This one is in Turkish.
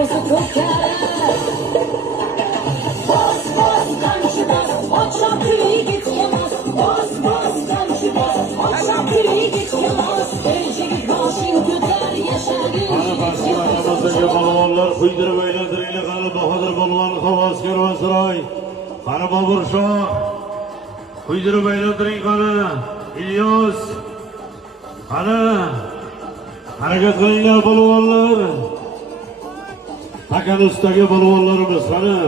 o'zi ko'kar. Bos bos qamchi bos, oqshom kuni yigitga mos. Bos bos qamchi bos, oqshom kuni yigitga mos. Ejigi boshing ko'tar yasharing. Ana pastki namozga balvonlar quydirib aylantiringlar. Qani Bahodir balvon Xavos Karvonsaroy. Qani Bobur Shoh. Quydirib aylantiring qani. İlyos. Qani harakat qilinglar balvonlar. Takan ustaga balvonlarimiz qani.